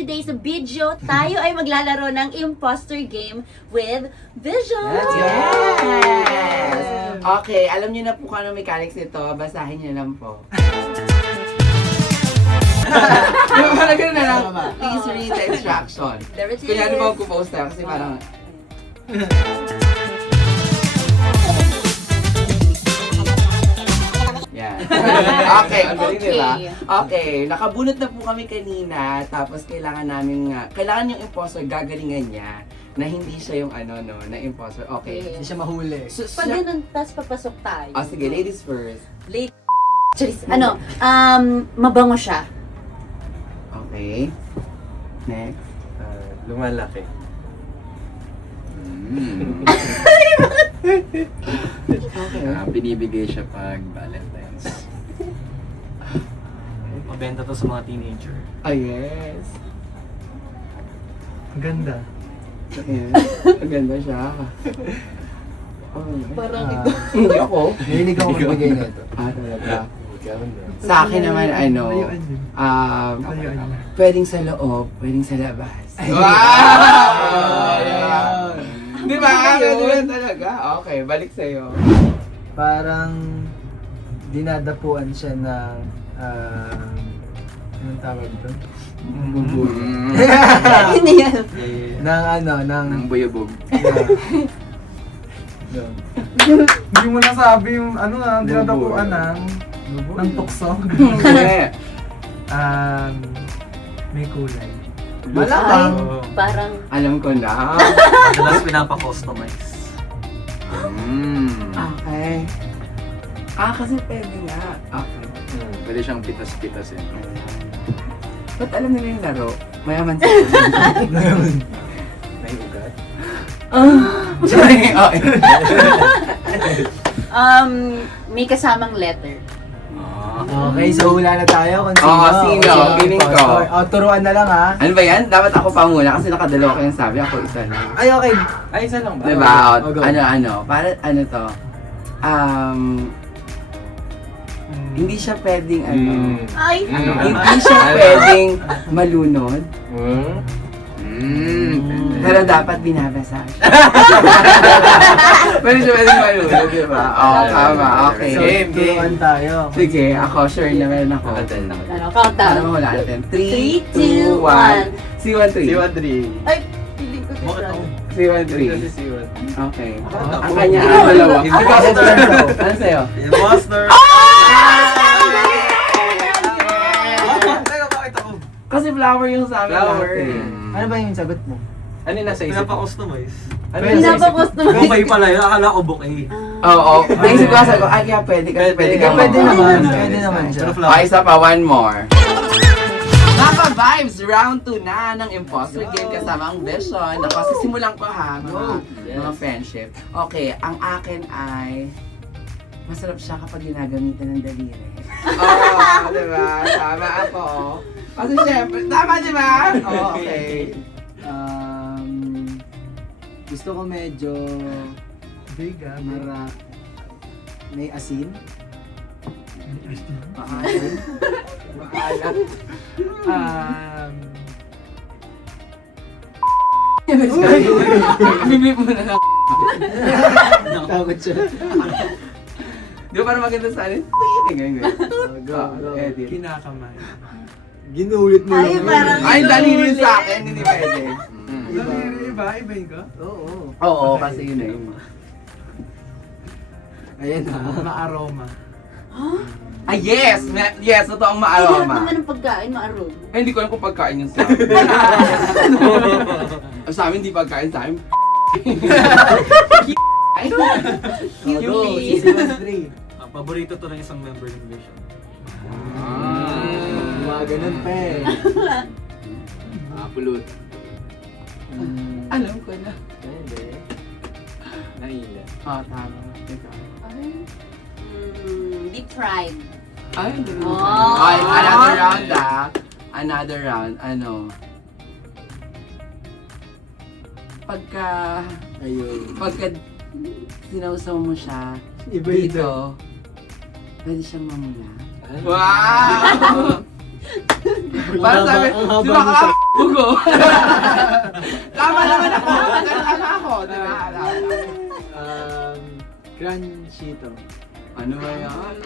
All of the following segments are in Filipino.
today's video, tayo ay maglalaro ng imposter game with Vision! Yes! Okay, alam niyo na po kung ano mechanics nito. Basahin niyo lang po. Yung parang gano'n na lang. Please read the instruction. There it is. Kunyari mo mag-post na kasi parang... Yan. Okay, ang galing diba? Okay, nakabunot na po kami kanina, tapos kailangan namin nga, kailangan yung imposter gagalingan niya na hindi siya yung ano no, na imposter. Okay. Hindi siya mahuli. So, Pag ganun, tas papasok tayo. oh, sige, ladies first. Late. Charis, mabango siya. Okay. Next. Lumalaki. Okay. Binibigay siya pag Valentine's. Mabenta to sa mga teenager. Ah, yes. Ang ganda. Ayan. Maganda siya. Oh, Parang hindi ako. Nahilig ako magbigay na ito. Ah, talaga. Ikaw na. Sa akin naman, ano, Layuan yun. Layuan yun. pwedeng sa loob, pwedeng sa labas. Ay. Wow! Di ba? Pwede yan talaga. Okay, balik sa'yo. Parang dinadapuan siya ng anong tawag doon? Hindi yan. Ng ano, ng Ng buyabog. Yun. Hindi mo nasabi yung ano na, dinadapuan ng tukso. Hindi. May kulay. Malamang. Parang, Alam ko na. Madalas pinapa-customize. Okay. Ah, kasi pwede nga. Okay. Pwede siyang pitas-pitas yun. Ba't alam nila yung laro? Mayaman sila. May ugat. Sorry. Okay. may kasamang letter. Okay, so hula na tayo kung sino. Oo, sino? Kung sino Feeling ko. impostor. O, turuan na lang ha. Ano ba yan? Dapat ako pa muna kasi nakadalawa kayong sabi. Ako isa lang. Ay, okay. Ay, isa lang ba? Diba? Oh, go. Ano? Para ano to? Hindi siya pwedeng ano. Ay! Hindi siya pwedeng malunod. Pero dapat binabasa siya. Pwede siya pwedeng malunod, di ba? Oo, tama. Okay. So, turuan tayo. Sige, ako sure na meron ako. Ano, countdown. Ano mahula natin? 3, 3, 2, 1. C13. C13. Ay, piling ko Bakit ako? C13. Kasi C13. Okay. Ako. Ang kanya, Ikaw, ang dalawa. Imposter. Ano sa'yo? Imposter! Teka, bakit ako? Kasi flower yung sa amin Flower. natin. Ano ba yung sagot mo? Ano yung nasa isip? Pinapa-customize. Ano Pwede. yung nasa isip? Pinapa-customize. Bouquet pala yun. Akala ko bouquet. Oo. Naisip ko sa ko, ay kaya pwede kasi pwede Pwede kang Pwede mag- naman. Pwede naman siya. Pero Okay, isa pa, one more. Napa Vibes, round 2 na ng imposter game kasama ang Vision. Ako, sisimulan ko ha, mga friendship. Okay, ang akin ay masarap siya kapag ginagamitan ng daliri. Oo, diba? Tama ako. Kasi syempre, tama diba? Oo, okay. Gusto ko medyo Biga. may asin. Maalat. Maalat. Bibip mo na lang. Takot siya. Di ba parang maganda sa akin? Ganyan. Go. Edit. Kinakamay. Ginulit mo Ay, lang. parang- Ay, daliri sa akin, hindi pwede. Iba-ibahin ka? Oo. Oo, kasi yun eh. Ayan na. Ma-aroma. Ah, yes! Yes, totoong Ay, lahat maaroma. naman ng pagkain, maarom. Ay, hindi ko alam kung pagkain yun sa amin. Sa amin, hindi pagkain sa amin. Ay, Go, Cutie. season 3. Paborito to ng isang member ng Vision. Mga ganun pa eh. Pulot. Alam ko na. Pwede. Naila. Oo, tama. Ikaw. Deep fried. Ay, hindi rin. Oh. Ay, another round ah. Another round, ano. Pagka sinausaw mo siya Iba dito, pwede siyang mamula. Wow! Para sabi, Ang haba di ba mo ka? Bugo. Tama naman ako. Tama ako. Di ba? Crunchyto. Ano ba yan?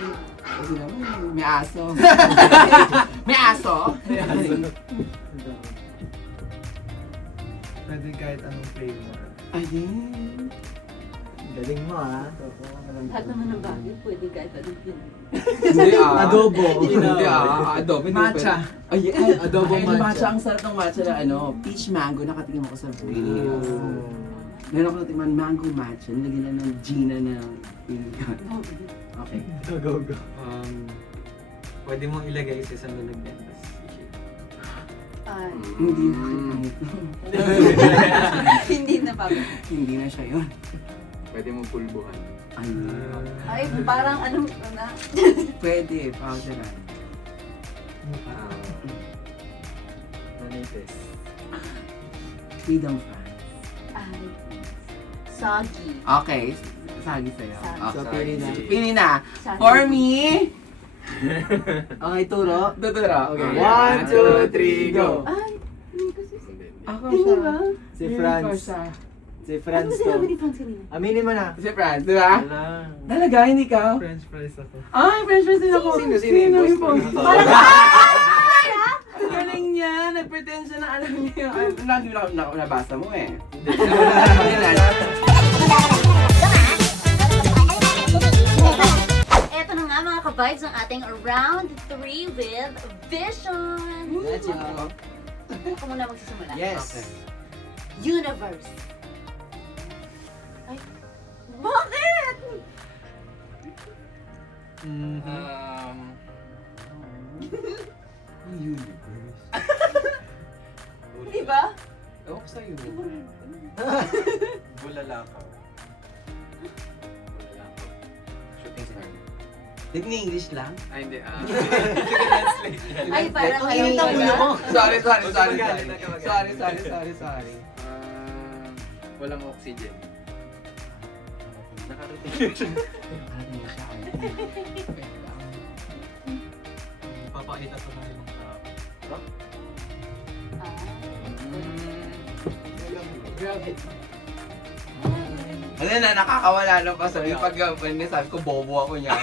Kasi naman, may aso. May aso? Pwede kahit anong flavor. Ayun. Galing mo ah. Lahat naman ng bagay, pwede kahit anong yun. Hindi Adobo. Hindi adobo. Matcha. Ay, Adobo ay, matcha. matcha. Ang sarap ng matcha na peach mango. Nakatingin mo ko sa videos. Meron ko natin mango matcha. Nilagyan na ng Gina na Okay. Go. Pwede mong ilagay sa isang lalagyan. Tapos i-shake. Ay, Hindi na kita. hindi na pa. Hindi na siya yun. Pwede mong pulbuhan. Ay, parang anong na? Pwede, powder na. Manipis. Freedom fries. Ay, soggy. Okay, sagi sa'yo. Sagi. Okay. So, pili na. Pili na. Sagi. For me, Okay, turo. tuturo. Okay. Ah, 1, 2, 3, go. Ay, hindi kasi Ako Hindi siya. ba? Si Franz. Si Franz Ano to. sinabi ni Franz kanina? Aminin mo na. Si Franz, di ba? Talaga, hindi ka? French fries ako. Ay, French fries din ako. Sino yung boss? Parang Ang galing niya. Nag-pretend siya na alam niya. Ay, lagi na nabasa mo eh. Eto na nga mga ka-vibes ang ating round 3 with Vision. Let's go. Ako muna magsisimula. Yes. Universe. Ay, bakit? Di ba? Ewan ko sa'yo. Bulalakaw. Shooting star. English lang? Ay, hindi. Ay, parang Ay, ayaw yung talaga. ulo ko. Sorry. Walang oxygen. Nakarating. Nakarating na siya. Papakita ko ng ibang tao. Ano na, nakakawala ng pasabi pag sabi ko, bobo ako niya.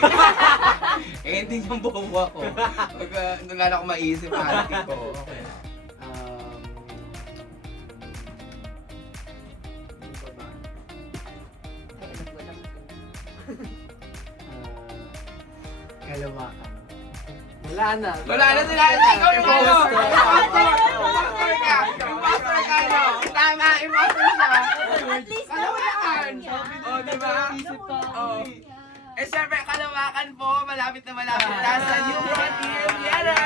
Eh, hindi yung bobo ako. Pag doon lang ako maisip, party ko. Okay. Ano pa ba? Ay, wala. Kalawakan. Wala na. Wala na sila. Ikaw yung ano. Imposter. Imposter ka. Imposter ka, no? Tama, imposter siya. At least Kalawakan. niya. Oh, di ba? Oh. Eh, syempre, Kalawakan po. Malapit na sa New Frontier Theater.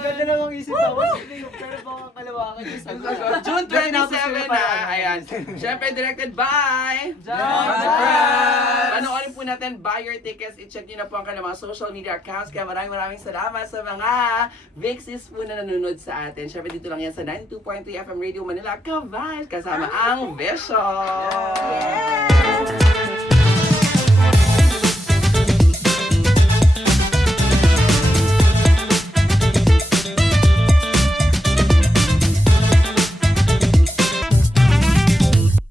Ganda namang isip ako. Pero baka kalawakan yung sagot. June 27 na. Ayan. Syempre, directed by John Franz. Panoorin po natin, buy your tickets. I-check nyo na po ang kanilang mga social media accounts. Kaya maraming salamat sa mga Vixies po na nanonood sa atin. Syempre, dito lang yan sa 92.3 FM Radio Manila. Ka-Vibes! Kasama ang Vision!